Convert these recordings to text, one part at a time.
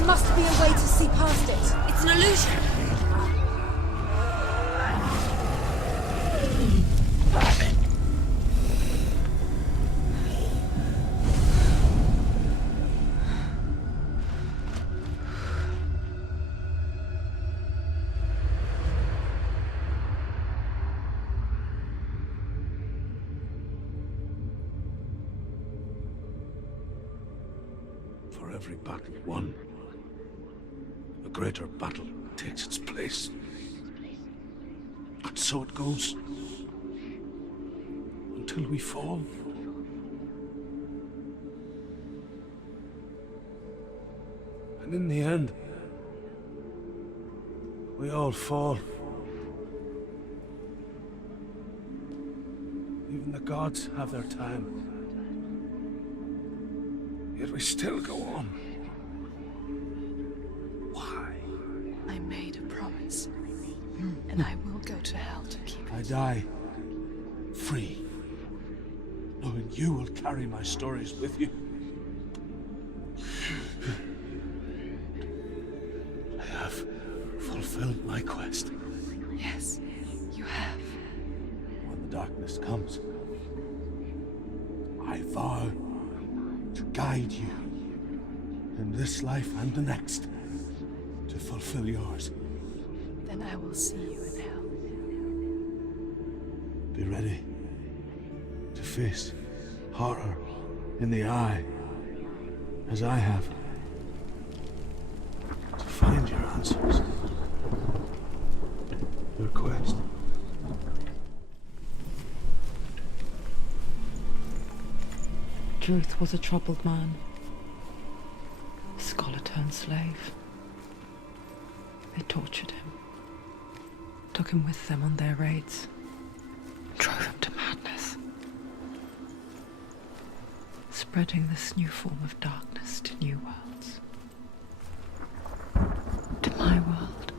There must be a way to see past it. It's an illusion. For every battle won, a greater battle takes its place. And so it goes. Until we fall. And in the end, we all fall. Even the gods have their time. Yet we still go on. Why? I made a promise. And I will go to hell to keep it. I die free, knowing you will carry my stories with you. I have fulfilled my quest. Yes, you have. When the darkness comes, I vow to guide you in this life and the next to fulfill yours. Then I will see you in hell. Be ready to face horror in the eye, as I have. To find your answers. Your quest. Druth was a troubled man. A scholar turned slave. They tortured him. Took him with them on their raids. Drove him to madness. Spreading this new form of darkness to new worlds. To my world.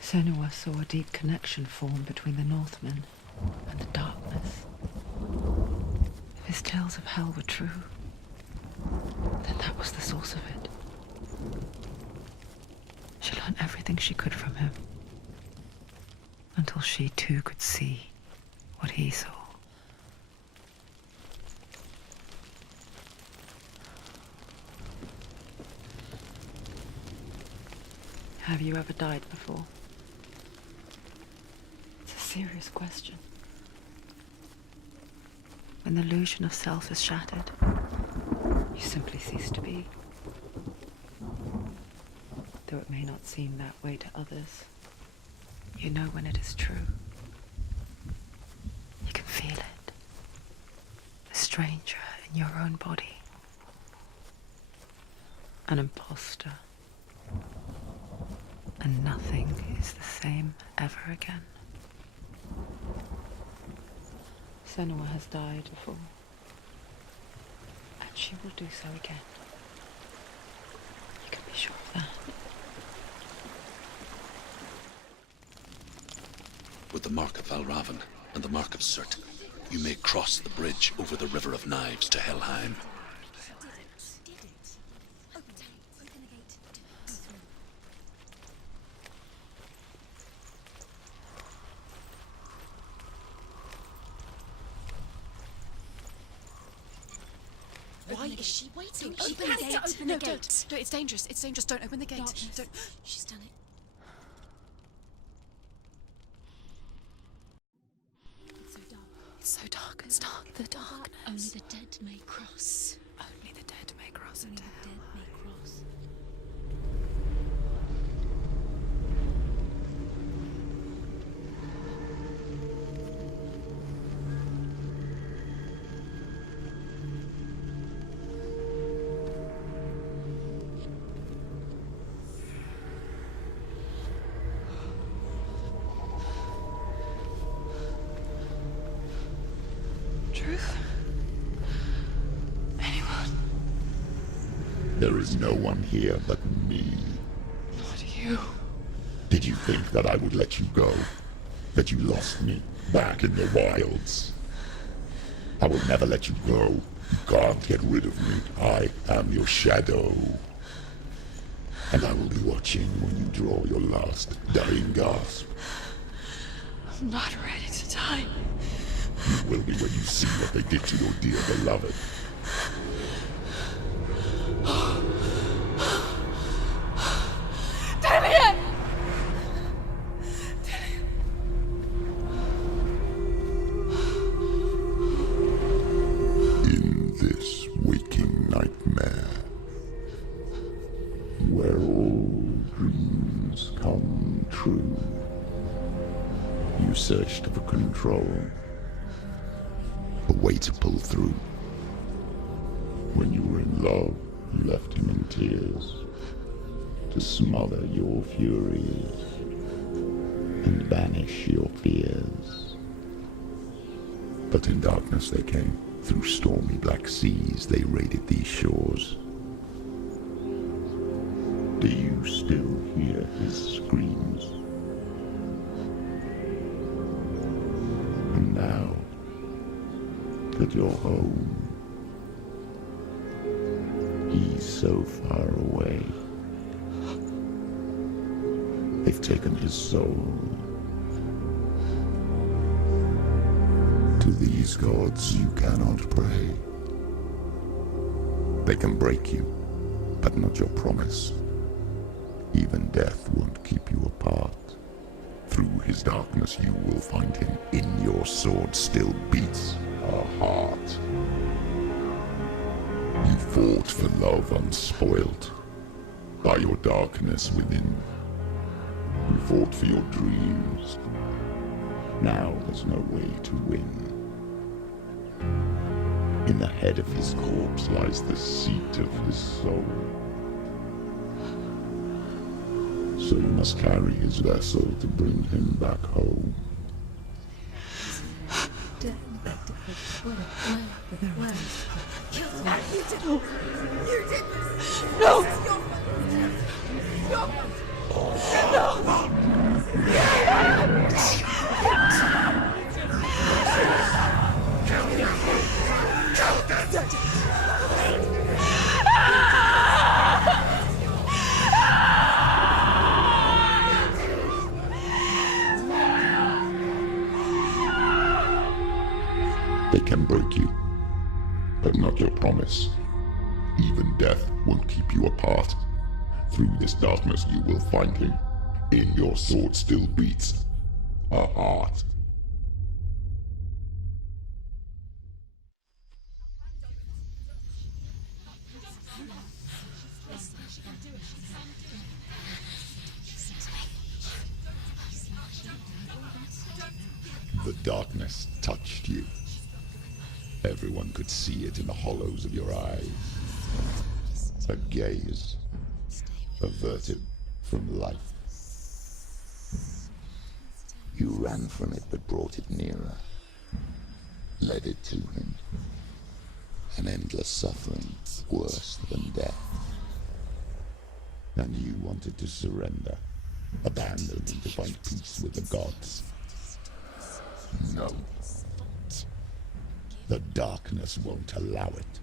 Senua saw a deep connection form between the Northmen and the darkness. If his tales of hell were true, then that was the source of it. She learned everything she could from him, until she too could see what he saw. Have you ever died before? Serious question. When the illusion of self is shattered, you simply cease to be. Though it may not seem that way to others, you know when it is true. You can feel it. A stranger in your own body. An imposter. And nothing is the same ever again. Senua has died before, and she will do so again. You can be sure of that. With the mark of Valravan and the mark of Surt, you may cross the bridge over the River of Knives to Helheim. Why is she waiting? She Open has the to gate. open the gate. Don't. It's dangerous. It's dangerous. Don't open the gate. Darkness. Don't. She's done it. It's so dark. It's so dark. It's dark. The darkness. Only the dead may cross. Only the dead may cross Only into the hell. dead may cross. Truth? Anyone? There is no one here but me. Not you. Did you think that I would let you go? That you lost me back in the wilds? I will never let you go. You can't get rid of me. I am your shadow. And I will be watching when you draw your last dying gasp. I'm not ready to die. You will be when you see what they did to your dear beloved. Damien! In this waking nightmare, where all dreams come true, you searched for control, a way to pull through. When you were in love, you left him in tears, to smother your furies and banish your fears. But in darkness they came. Through stormy black seas they raided these shores. Do you still hear his screams? And now that you're home, he's so far away. They've taken his soul. To these gods you cannot pray. They can break you, but not your promise. Even death won't keep you apart. Through his darkness you will find him. In your sword still beats a heart. You fought for love unspoilt by your darkness within. You fought for your dreams. Now there's no way to win. In the head of his corpse lies the seat of his soul. So you must carry his vessel to bring him back home. They can break you, but not your promise. Even death won't keep you apart. Through this darkness you will find him. In your sword still beats a heart. The darkness touched you. Everyone could see it in the hollows of your eyes. A gaze averted from life. You ran from it but brought it nearer. Led it to him. An endless suffering, worse than death. And you wanted to surrender, abandon and to find peace with the gods. No. The darkness won't allow it.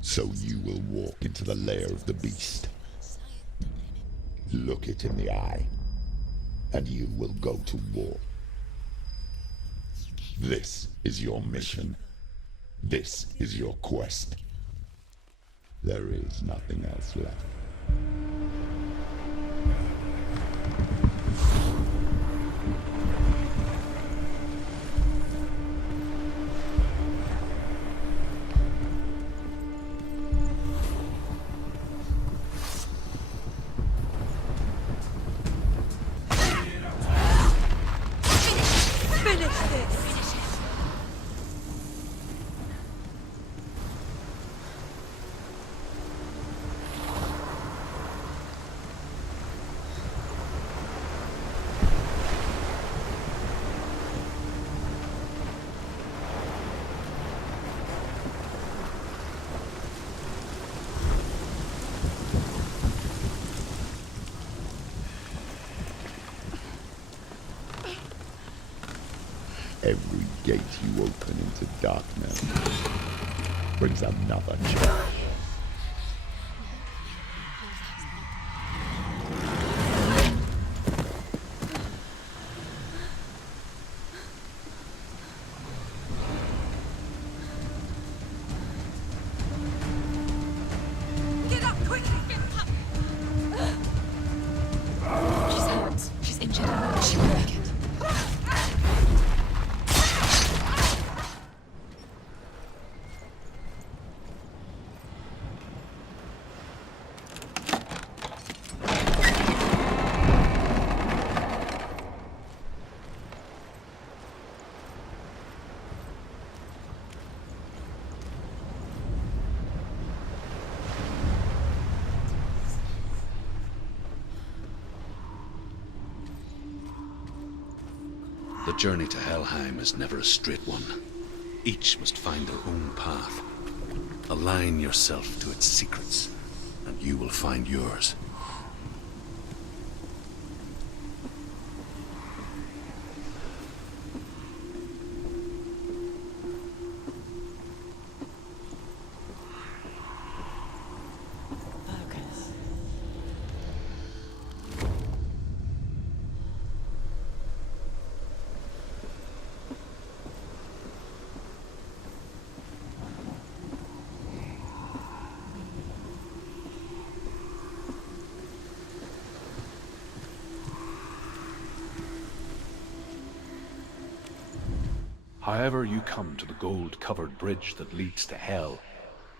So you will walk into the lair of the beast. Look it in the eye, and you will go to war. This is your mission. This is your quest. There is nothing else left. Every gate you open into darkness brings another challenge. Get up, quickly! She's hurt. She's injured. She won't make it. The journey to Helheim is never a straight one. Each must find their own path. Align yourself to its secrets, and you will find yours. Focus. However you come to the gold-covered bridge that leads to Hell,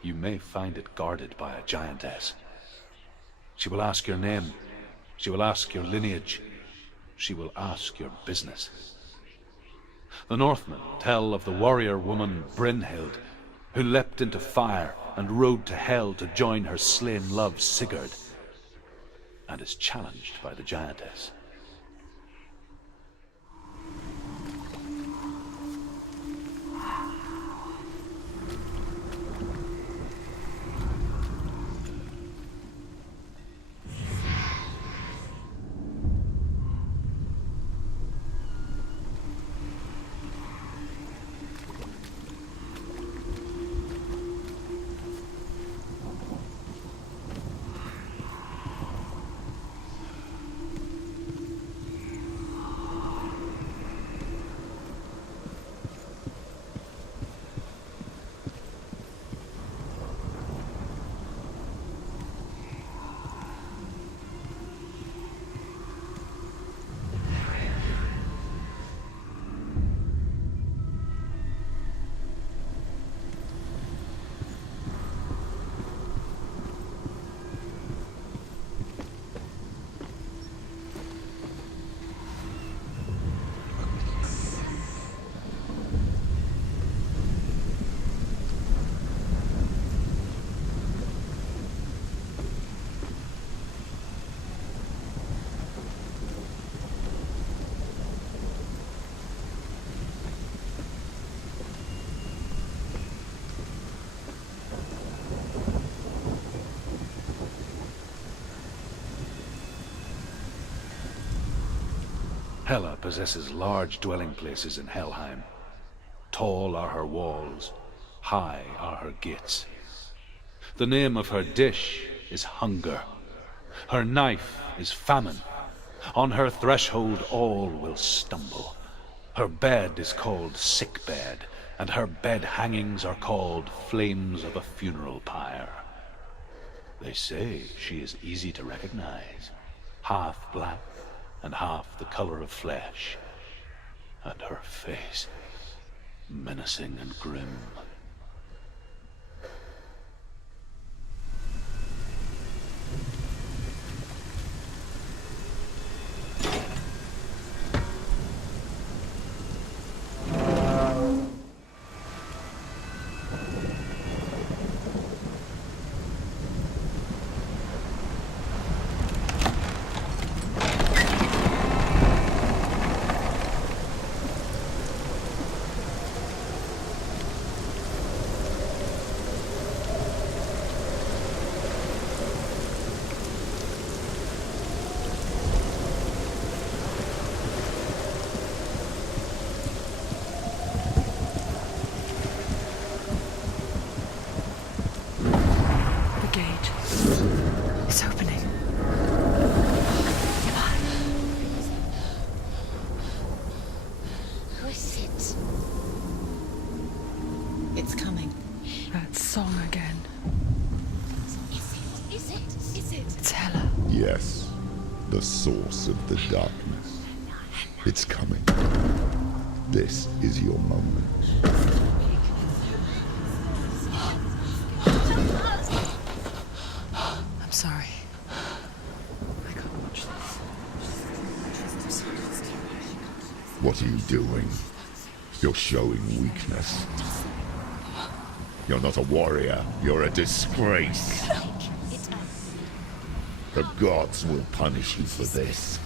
you may find it guarded by a giantess. She will ask your name. She will ask your lineage. She will ask your business. The Northmen tell of the warrior woman Brynhild, who leapt into fire and rode to Hell to join her slain love Sigurd, and is challenged by the giantess. Hela possesses large dwelling places in Helheim. Tall are her walls, high are her gates. The name of her dish is hunger. Her knife is famine. On her threshold all will stumble. Her bed is called sick bed, and her bed hangings are called flames of a funeral pyre. They say she is easy to recognize, half black and half the color of flesh, and her face menacing and grim. song again. Is it? It's Hela. Yes, the source of the darkness. It's coming. This is your moment. I'm sorry. I can't watch this. What are you doing? You're showing weakness. You're not a warrior. You're a disgrace. The gods will punish you for this.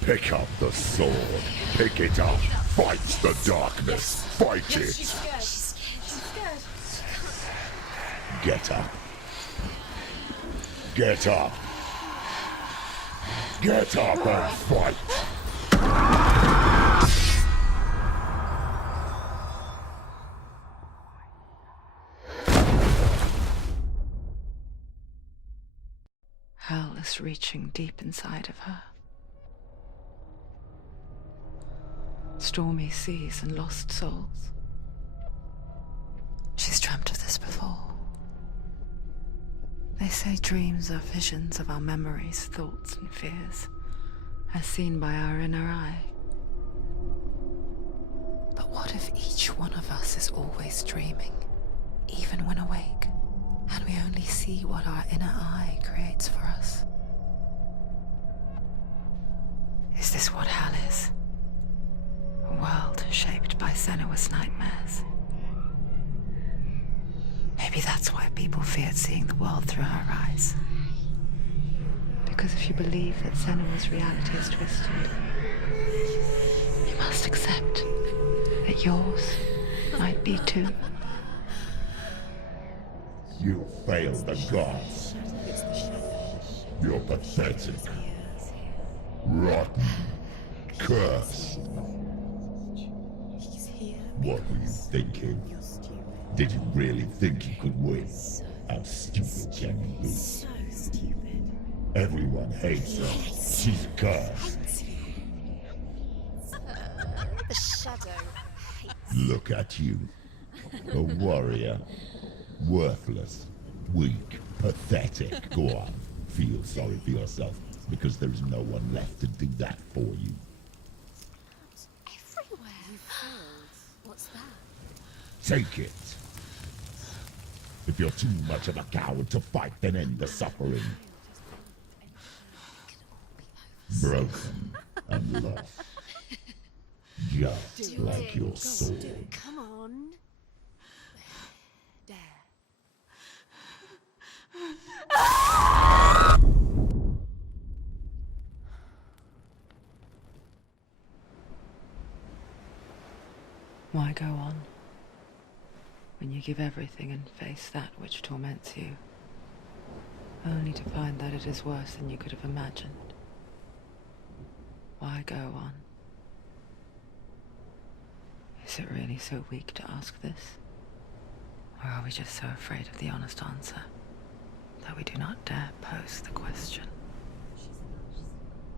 Pick up the sword. Pick it up. Fight the darkness. Fight it. She's scared. Get up. Get up. Get up and fight. Hell is reaching deep inside of her. Stormy seas and lost souls. She's dreamt of this before. They say dreams are visions of our memories, thoughts, and fears, as seen by our inner eye. But what if each one of us is always dreaming, even when awake, and we only see what our inner eye creates for us? Is this what hell is? A world shaped by Senua's nightmares. Maybe that's why people feared seeing the world through her eyes. Because if you believe that Senua's reality is twisted, you must accept that yours might be too. You failed the gods. You're pathetic. Rotten. Cursed. What were you thinking? Did you really think you could win? How stupid can you be? So stupid. Everyone hates her. She's cursed. The shadow hates. Look at you. A warrior. Worthless. Weak. Pathetic. Go on. Feel sorry for yourself, because there is no one left to do that for you. Everywhere. You failed. What's that? Take it. If you're too much of a coward to fight, then end the suffering. Broken and lost. Just like your soul. Come on. Dare. Why go on when you give everything and face that which torments you, only to find that it is worse than you could have imagined? Why go on? Is it really so weak to ask this? Or are we just so afraid of the honest answer that we do not dare pose the question?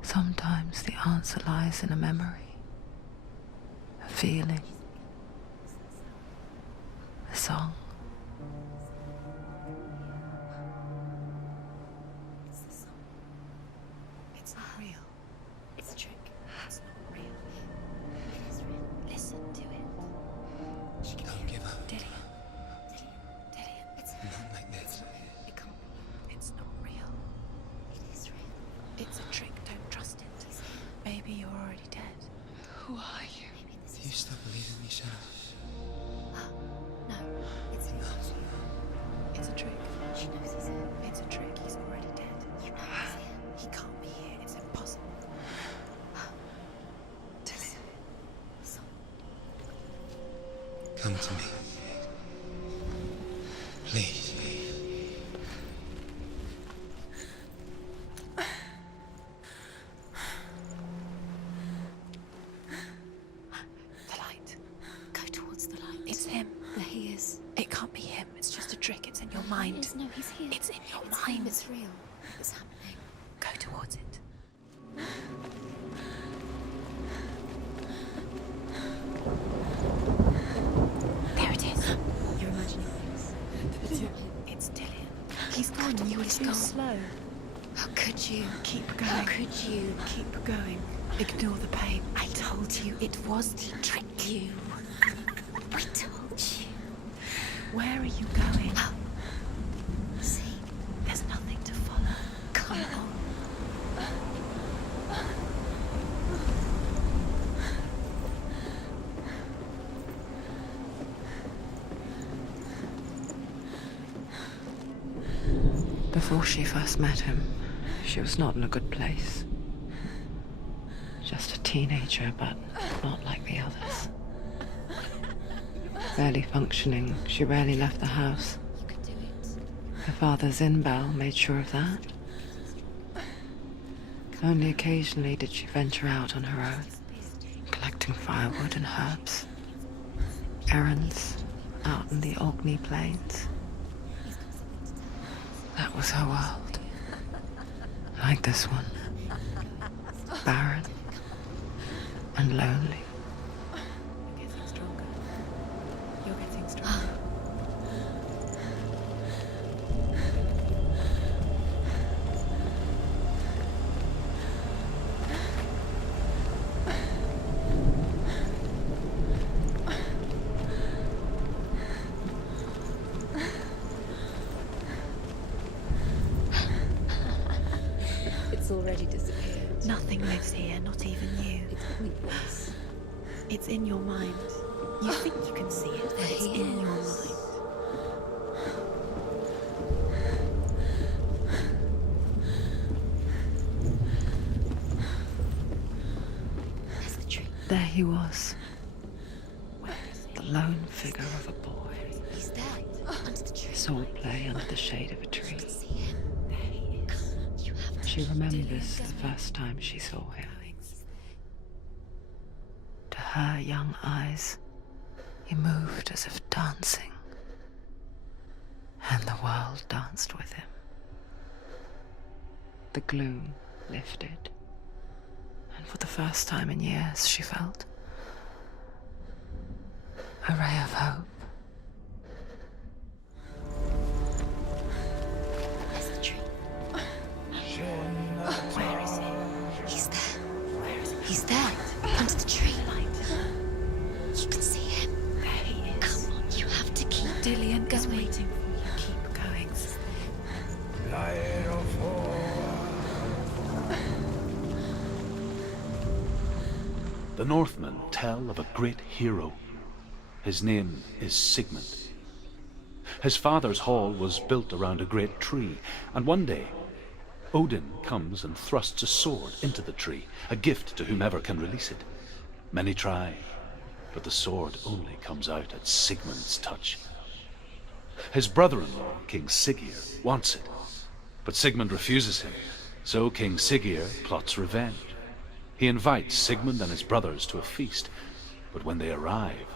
Sometimes the answer lies in a memory, a feeling, a song. It's not real. It's a trick. It's not real. It is real. Listen to it. She Don't give up. Did it's Not like this. it can't be. It's not real. It is real. It's a trick. Don't trust it. Maybe you're already dead. Who are you? Maybe this Do you is still believe in me, Shadow? no. It's It's a trick. She knows he's here. It's a trick. He's already dead. You know he's here. He can't be here. It's impossible. Tilly. Come to me. Please. The light. Go towards the light. It's him. There he is. It can't be him. It's just a trick. It's in your mind. No, he's here. It's in your mind. It's real. It's happening. Go towards it. There it is. done. You were too slow. How could you? Keep going. How could you? Keep going. Ignore the pain. I told you it was to trick you. I told you. Where are you going? See, there's nothing to follow. Come on. Before she first met him, she was not in a good place. Just a teenager, but not like the others. Barely functioning, she rarely left the house. Her father's in-bell made sure of that. Only occasionally did she venture out on her own, collecting firewood and herbs. Errands out in the Orkney Plains. That was her world. Like this one. Barren and lonely. You're getting stronger. You're getting stronger. It's already disappeared. Nothing lives here, not even you. It's pointless. It's in your mind. You think you can see it, but it's in your mind. There's the tree. There he was, Where is he? the lone figure of a boy. He's there. Under the tree. Swordplay under the shade of a tree. See him. There he is. You have to She remembers the first time she saw him. To her young eyes, he moved as if dancing, and the world danced with him. The gloom lifted, and for the first time in years she felt a ray of hope. There's the tree. Where is he? He's there. Where is he? He's there. Under the tree. You can see him. There he is. Come on, you have to keep Dillian going. Is waiting for you. Keep going. The Northmen tell of a great hero. His name is Sigmund. His father's hall was built around a great tree, and one day Odin comes and thrusts a sword into the tree, a gift to whomever can release it. Many try, but the sword only comes out at Sigmund's touch. His brother-in-law, King Siggeir, wants it, but Sigmund refuses him, so King Siggeir plots revenge. He invites Sigmund and his brothers to a feast, but when they arrive,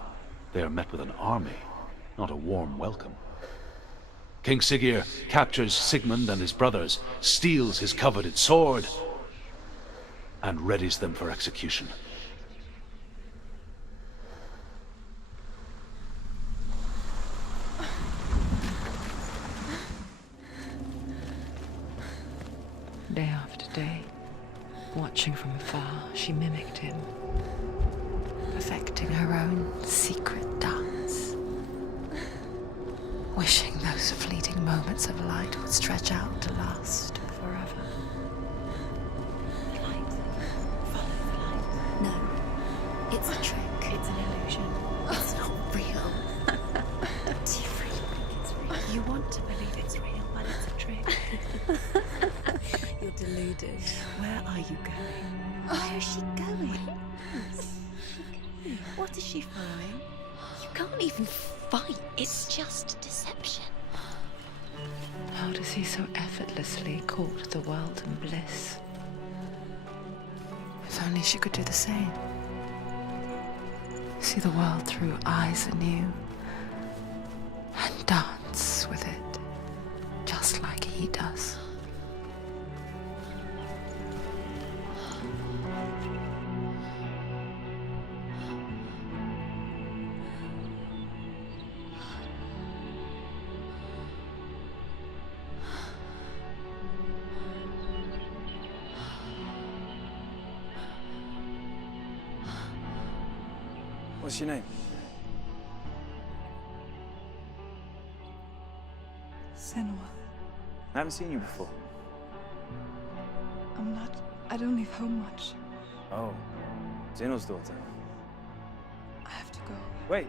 they are met with an army, not a warm welcome. King Siggeir captures Sigmund and his brothers, steals his coveted sword, and readies them for execution. Day after day, watching from afar, she mimicked him, perfecting her own secret dance, wishing those fleeting moments of light would stretch out to last forever. The light. Follow the light. No. It's a trick. It's an illusion. It's not real. Do you really think it's real? You want to believe it's real, but it's a trick. You're deluded. Where are you going? Where is she going? What is she following? You can't even fight. It's just deception. How does he so effortlessly court the world and bliss? If only she could do the same. See the world through eyes anew and dance with it, just like he does. What's your name? Senua. I haven't seen you before. I don't leave home much. Oh, Zeno's daughter. I have to go. Wait.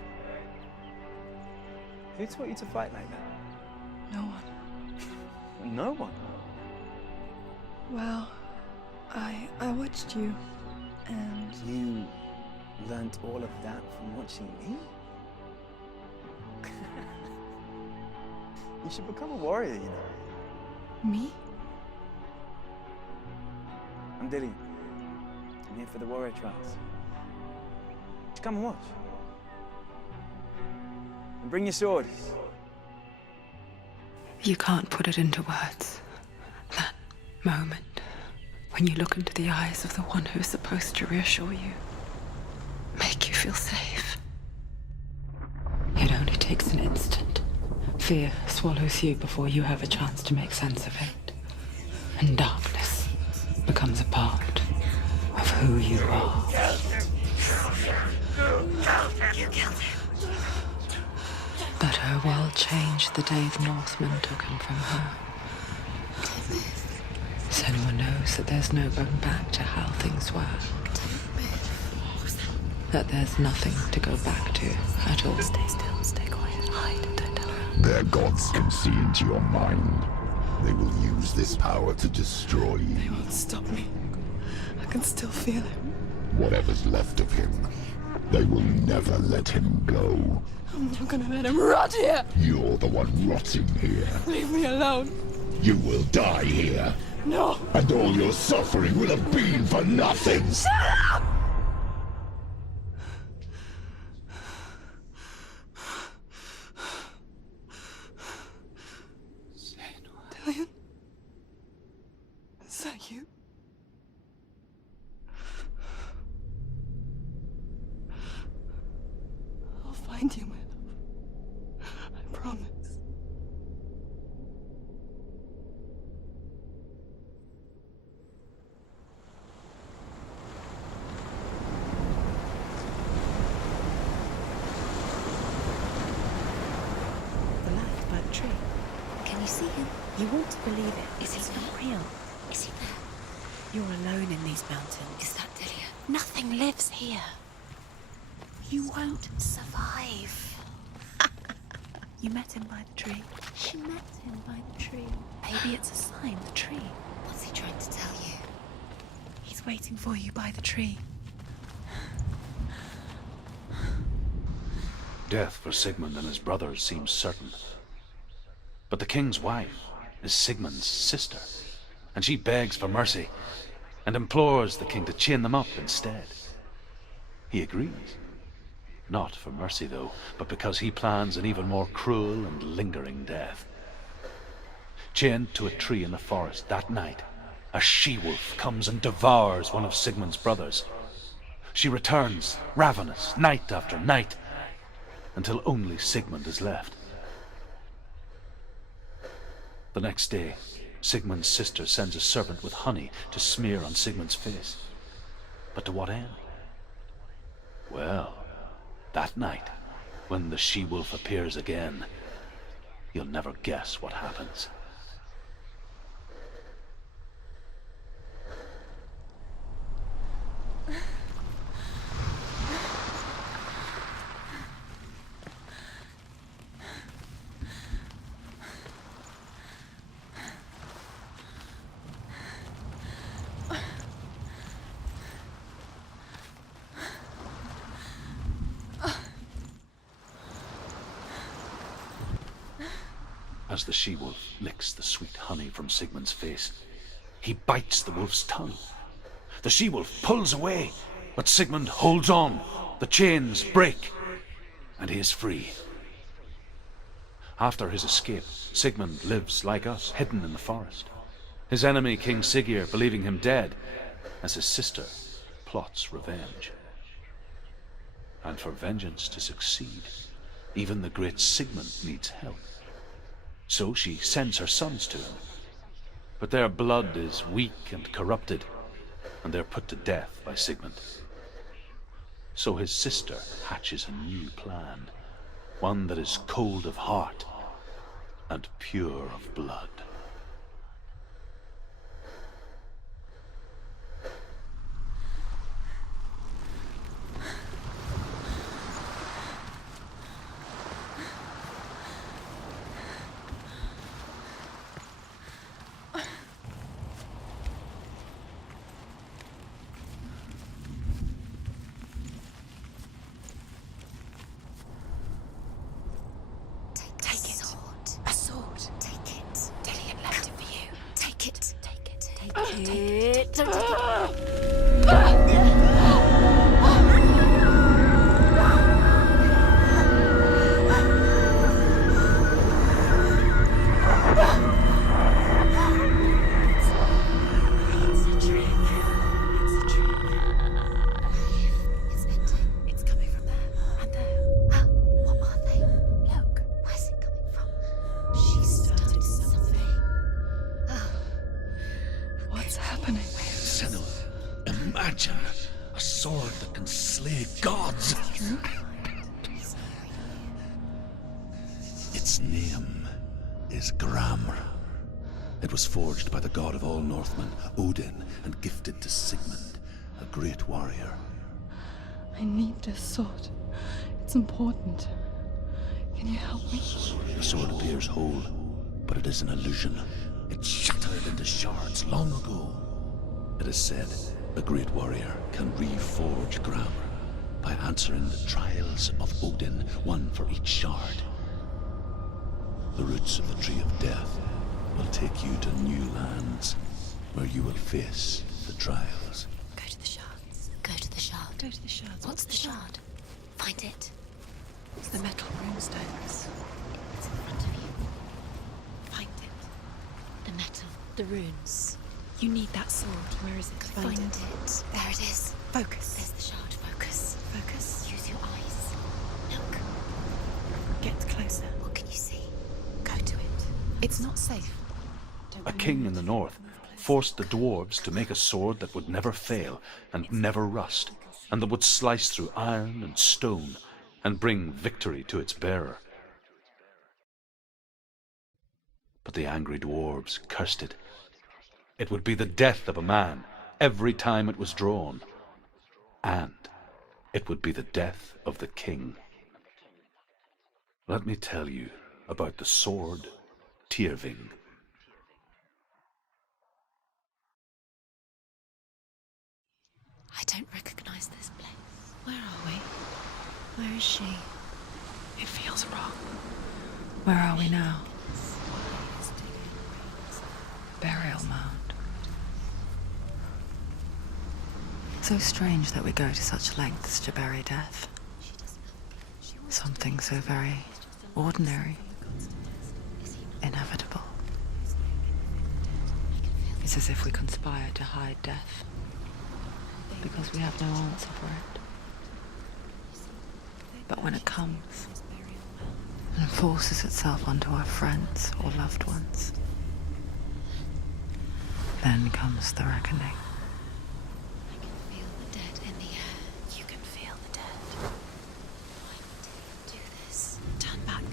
Who taught you to fight like that? No one. No one. Well, I watched you, and You learnt all of that from watching me? You should become a warrior, you know. me? I'm Dillian. I'm here for the warrior trials. Just come and watch. And bring your sword. You can't put it into words. That moment when you look into the eyes of the one who is supposed to reassure you, make you feel safe. It only takes an instant. Fear swallows you before you have a chance to make sense of it. And darkness becomes a part of who you are. You killed him. But her world changed the day the Northmen took him from her. Senua knows that there's no going back to how things were. That there's nothing to go back to at all. Stay still, stay quiet, hide, don't tell her. Their gods can see into your mind. They will use this power to destroy They you. won't stop me. I can still feel him. Whatever's left of him, they will never let him go. I'm not gonna let him rot here. You're the one rotting here. Leave me alone. You will die here. No. And all your suffering will have been for nothing. Shut up! Dillian? Is that you? I'll find you, my love. I promise. The light by the tree. Can you see him? You want to believe it. Is it not real? Is he there? You're alone in these mountains. Is that Dillian? Nothing lives here. You won't survive. You met him by the tree. She met him by the tree. Maybe it's a sign, the tree. What's he trying to tell you? He's waiting for you by the tree. Death for Sigmund and his brothers seems certain. But the king's wife is Sigmund's sister, and she begs for mercy and implores the king to chain them up instead. He agrees. Not for mercy, though, but because he plans an even more cruel and lingering death. Chained to a tree in the forest that night, a she-wolf comes and devours one of Sigmund's brothers. She returns, ravenous, night after night, until only Sigmund is left. The next day, Sigmund's sister sends a servant with honey to smear on Sigmund's face. But to what end? Well, that night, when the she-wolf appears again, you'll never guess what happens. As the she-wolf licks the sweet honey from Sigmund's face, he bites the wolf's tongue. The she-wolf pulls away, but Sigmund holds on. The chains break, and he is free. After his escape, Sigmund lives like us, hidden in the forest. His enemy, King Siggeir, believing him dead, as his sister plots revenge. And for vengeance to succeed, even the great Sigmund needs help. So she sends her sons to him. But their blood is weak and corrupted, and they're put to death by Sigmund. So his sister hatches a new plan, one that is cold of heart and pure of blood. A sword. Take it. Dillian left it for you. Take it. Take it. Take it. Don't take it. It's a trick. It's a trick. It's ending. It's coming from there and there. What are they? Look. Where's it coming from? She started something. What's happening? Senua, imagine a sword that can slay gods. Its name is Gramr. It was forged by the god of all Northmen, Odin, and gifted to Sigmund, a great warrior. I need this sword. It's important. Can you help me? The sword appears whole, but it is an illusion. It shattered into shards long ago. It is said a great warrior can reforge Gramr by answering the trials of Odin, one for each shard. The roots of the Tree of Death will take you to new lands, where you will face the trials. Go to the shards. Go to the shard. Go to the shards. What's the shard? Find it. It's the metal runestones. It's in front of you. Find it. The metal. The runes. You need that sword. Where is it? Find it. There it is. Focus. There's the shard. Focus. Focus. Use your eyes. Look. Get closer. What can you see? Go to it. It's not safe. A king in the north forced the dwarves to make a sword that would never fail and never rust, and that would slice through iron and stone and bring victory to its bearer. But the angry dwarves cursed it. It would be the death of a man every time it was drawn, and it would be the death of the king. Let me tell you about the sword Tyrving. I don't recognize this place. Where are we? Where is she? It feels wrong. Where are we now? Burial mound. So strange that we go to such lengths to bury death. Something so very ordinary, inevitable. It's as if we conspire to hide death, because we have no answer for it. But when it comes and forces itself onto our friends or loved ones, then comes the reckoning. I can feel the dead in the air. You can feel the dead. Why would he do this? Turn back.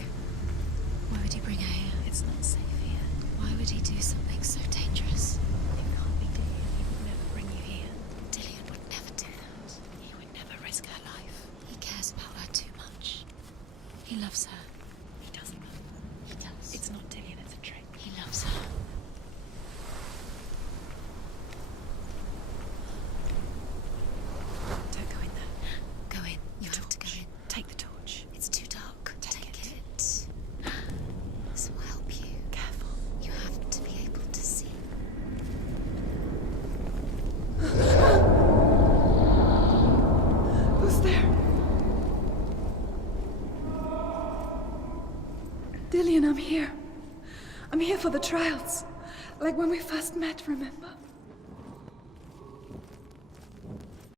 Why would he bring her here? It's not safe here. Why would he do something so dangerous? It can't be Dillian. He would never bring you here. Dillian would never do that. He would never risk her life. He cares about her too much. He loves her. He doesn't. He does. It's not Dillian, it's a trick. He loves her. Don't go in there. Go in. You have to go in. Take the torch. It's too dark. Take it. This will help you. Careful. You have to be able to see. Who's there? Dillian, I'm here. I'm here for the trials. Like when we first met, remember?